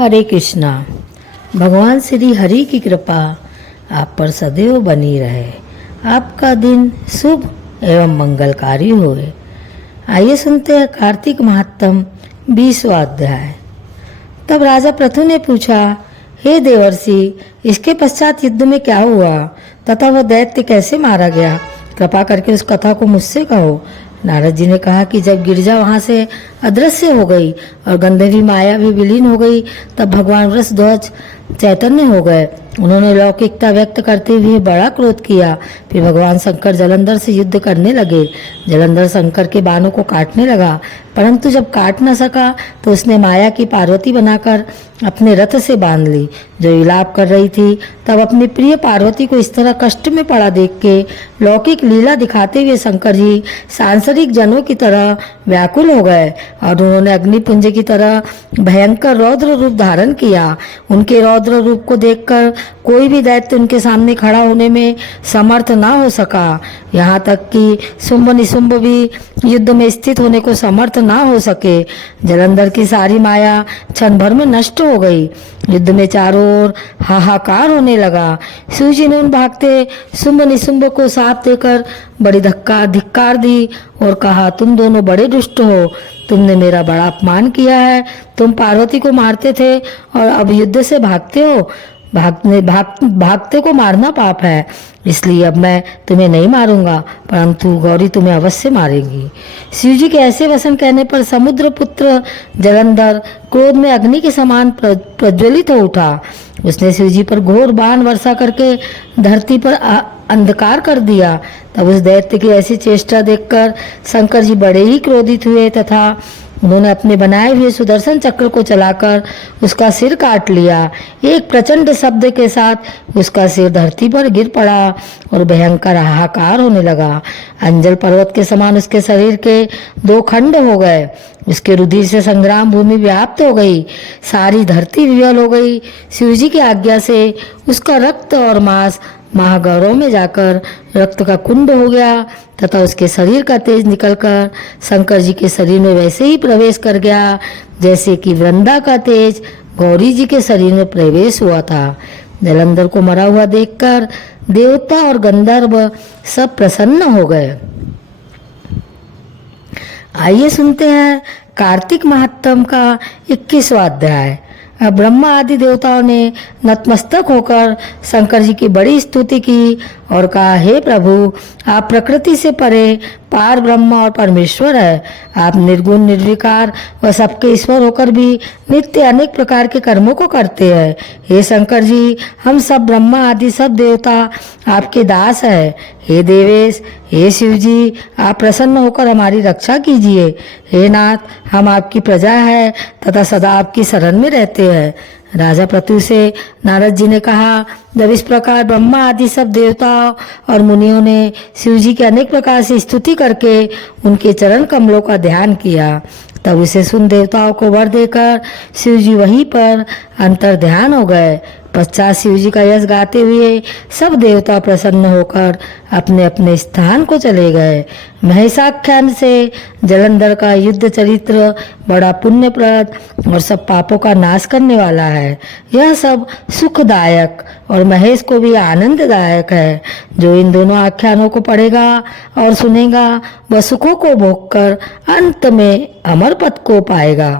हरे कृष्णा। भगवान श्री हरि की कृपा आप पर सदैव बनी रहे। आपका दिन शुभ एवं मंगलकारी होए। आइए सुनते हैं कार्तिक महात्म 20वां अध्याय। तब राजा पृथु ने पूछा, हे देवर्षि, इसके पश्चात युद्ध में क्या हुआ तथा वह दैत्य कैसे मारा गया? कृपा करके उस कथा को मुझसे कहो। नारद जी ने कहा कि जब गिरजा वहां से अदृश्य हो गई और गंधर्वी माया भी विलीन हो गई, तब भगवान वृषध्वज चैतन्य हो गए। उन्होंने लौकिकता व्यक्त करते हुए बड़ा क्रोध किया। फिर भगवान शंकर जलंधर से युद्ध करने लगे। जलंधर शंकर के बाणों को काटने लगा, परंतु जब काट न सका तो उसने माया की पार्वती बनाकर अपने रथ से बांध ली, जो विलाप कर रही थी। तब अपनी प्रिय पार्वती को इस तरह कष्ट में पड़ा देख के लौकिक लीला दिखाते हुए शंकर जी सांसारिक जनों की तरह व्याकुल हो गए और उन्होंने अग्निपुंज की तरह भयंकर रौद्र रूप धारण किया। उनके रौद्र रूप को देखकर कोई भी दैत्य उनके सामने खड़ा होने में समर्थ न हो सका। यहाँ तक कि शुंभ निशुंभ भी युद्ध में स्थित होने को समर्थ न हो सके। जलंधर की सारी माया क्षण भर में नष्ट हो गई। युद्ध में चारों ओर हाहाकार होने लगा। शिव जी ने उन भागते शुंभ निशुंभ को साथ देकर बड़ी धिक्कार दी और कहा, तुम दोनों बड़े दुष्ट हो। तुमने मेरा बड़ा अपमान किया है। तुम पार्वती को मारते थे और अब युद्ध से भागते हो। भागते को मारना पाप है, इसलिए अब मैं तुम्हें नहीं मारूंगा, परंतु गौरी तुम्हें अवश्य मारेगी। शिव जी के ऐसे वचन कहने पर समुद्र पुत्र जलंधर क्रोध में अग्नि के समान प्रज्वलित हो उठा। उसने शिव जी पर घोर बाण वर्षा करके धरती पर अंधकार कर दिया। तब उस दैत्य की ऐसी चेष्टा देखकर शंकर जी बड़े ही क्रोधित हुए तथा उन्होंने अपने बनाए हुए सुदर्शन चक्र को चलाकर उसका सिर काट लिया। एक प्रचंड शब्द के साथ उसका सिर धरती पर गिर पड़ा और भयंकर हाहाकार होने लगा। अंजल पर्वत के समान उसके शरीर के 2 खंड हो गए। उसके रुधिर से संग्राम भूमि व्याप्त हो गई। सारी धरती विवल हो गई। शिव जी की आज्ञा से उसका रक्त और मांस महागौरव में जाकर रक्त का कुंड हो गया तथा उसके शरीर का तेज निकलकर शंकर जी के शरीर में वैसे ही प्रवेश कर गया जैसे कि वृंदा का तेज गौरी जी के शरीर में प्रवेश हुआ था। जलंधर को मरा हुआ देखकर देवता और गंधर्व सब प्रसन्न हो गए। आइए सुनते हैं कार्तिक महात्म का 21वां अध्याय। ब्रह्मा आदि देवताओं ने नतमस्तक होकर शंकर जी की बड़ी स्तुति की और कहा, हे प्रभु, आप प्रकृति से परे पार ब्रह्म और परमेश्वर है। आप निर्गुण निर्विकार व सबके ईश्वर होकर भी नित्य अनेक प्रकार के कर्मों को करते हैं। हे शंकर जी, हम सब ब्रह्मा आदि सब देवता आपके दास है। हे देवेश, हे शिव जी, आप प्रसन्न होकर हमारी रक्षा कीजिए। हे नाथ, हम आपकी प्रजा है तथा सदा आपकी शरण में रहते हैं। राजा पृथु से नारद जी ने कहा, जब इस प्रकार ब्रह्मा आदि सब देवताओं और मुनियों ने शिव जी के अनेक प्रकार से स्तुति करके उनके चरण कमलों का ध्यान किया, तब उसे सुन देवताओं को वर देकर शिव जी वहीं पर अंतर ध्यान हो गए। पश्चात शिव जी का यश गाते हुए सब देवता प्रसन्न होकर अपने अपने स्थान को चले गए। महेशाख्यान से जलंधर का युद्ध चरित्र बड़ा पुण्यप्रद और सब पापों का नाश करने वाला है। यह सब सुखदायक और महेश को भी आनंददायक है। जो इन दोनों आख्यानों को पढ़ेगा और सुनेगा वह सुखों को भोगकर अंत में अमर पद को पाएगा।